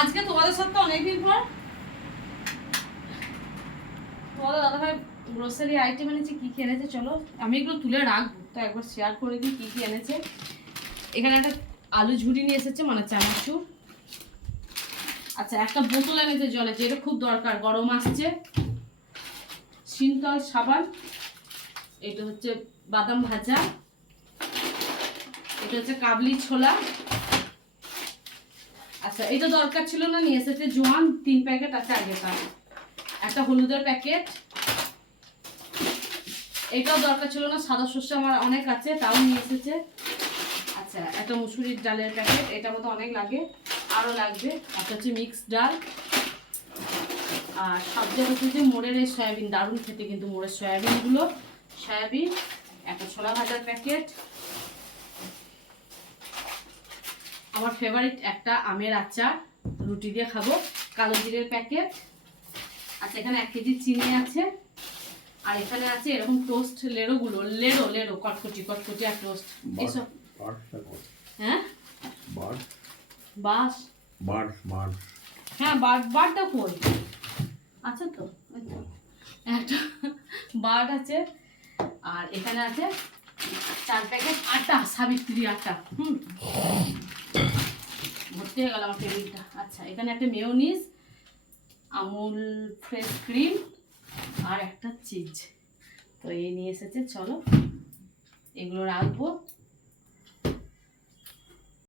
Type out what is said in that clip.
আজকে তোমাদের সাথে অনেকদিন পর তোমাদের দাদাভাই গ্রোসারি আইটেম এনেছে, কি কি এনেছে চলো আমি এগুলো তুলে রাখবো, তো একবার শেয়ার করে দিই কি কি এনেছে। এখানে একটা আলু ঝুড়ি নিয়ে এসেছে, মানে চানাচুর। আচ্ছা, একটা বোতল এনেছে জলে, যেটা খুব দরকার, গরম আসছে। সিনটল সাবান, এটা হচ্ছে বাদাম ভাজা, এটা হচ্ছে কাবলি ছোলা। আচ্ছা, এটা দরকার ছিল না, নিয়ে এসেছে জোয়ান 3 প্যাকেট আছে আগেকার। একটা হলুদের প্যাকেট, এটাও দরকার ছিল না, সাদা সর্ষে আমার অনেক আছে, তাও নিয়ে এসেছে। আচ্ছা, একটা মুসুরির ডালের প্যাকেট, এটা মতো অনেক লাগে, আরও লাগবে। একটা হচ্ছে মিক্স ডাল, আর সবচেয়ে হচ্ছে যে মোড়ের এই সয়াবিন, দারুণ খেতে কিন্তু মোড়ের সয়াবিনগুলো। সয়াবিন, একটা ছোলা ভাজার প্যাকেট, আমার ফেভারিট একটা আমের আচার, রুটি দিয়ে খাবো, কালো জিরের প্যাকেট। আচ্ছা, এখানে 1 কেজি চিনি আছে। আর এখানে আছে এরকম টোস্ট লেড়োগুলো, লেড়ো লেড়ো কটকটি কটকটি আর টোস্ট এসব। হ্যাঁ, বাস, হ্যাঁ বারটা কই? আচ্ছা, তো একটা বার্ড আছে। আর এখানে আছে 4 প্যাকেট আটা, সাবিত্রী আটা। ভর্তি হয়ে গেল আমার টেবিলটা। আচ্ছা, এখানে একটা মেয়োনিজ, আমুল ফ্রেশ ক্রিম, আর একটা চিজ। তো এই নিয়ে এসেছে, চলো এগুলো রাখবো।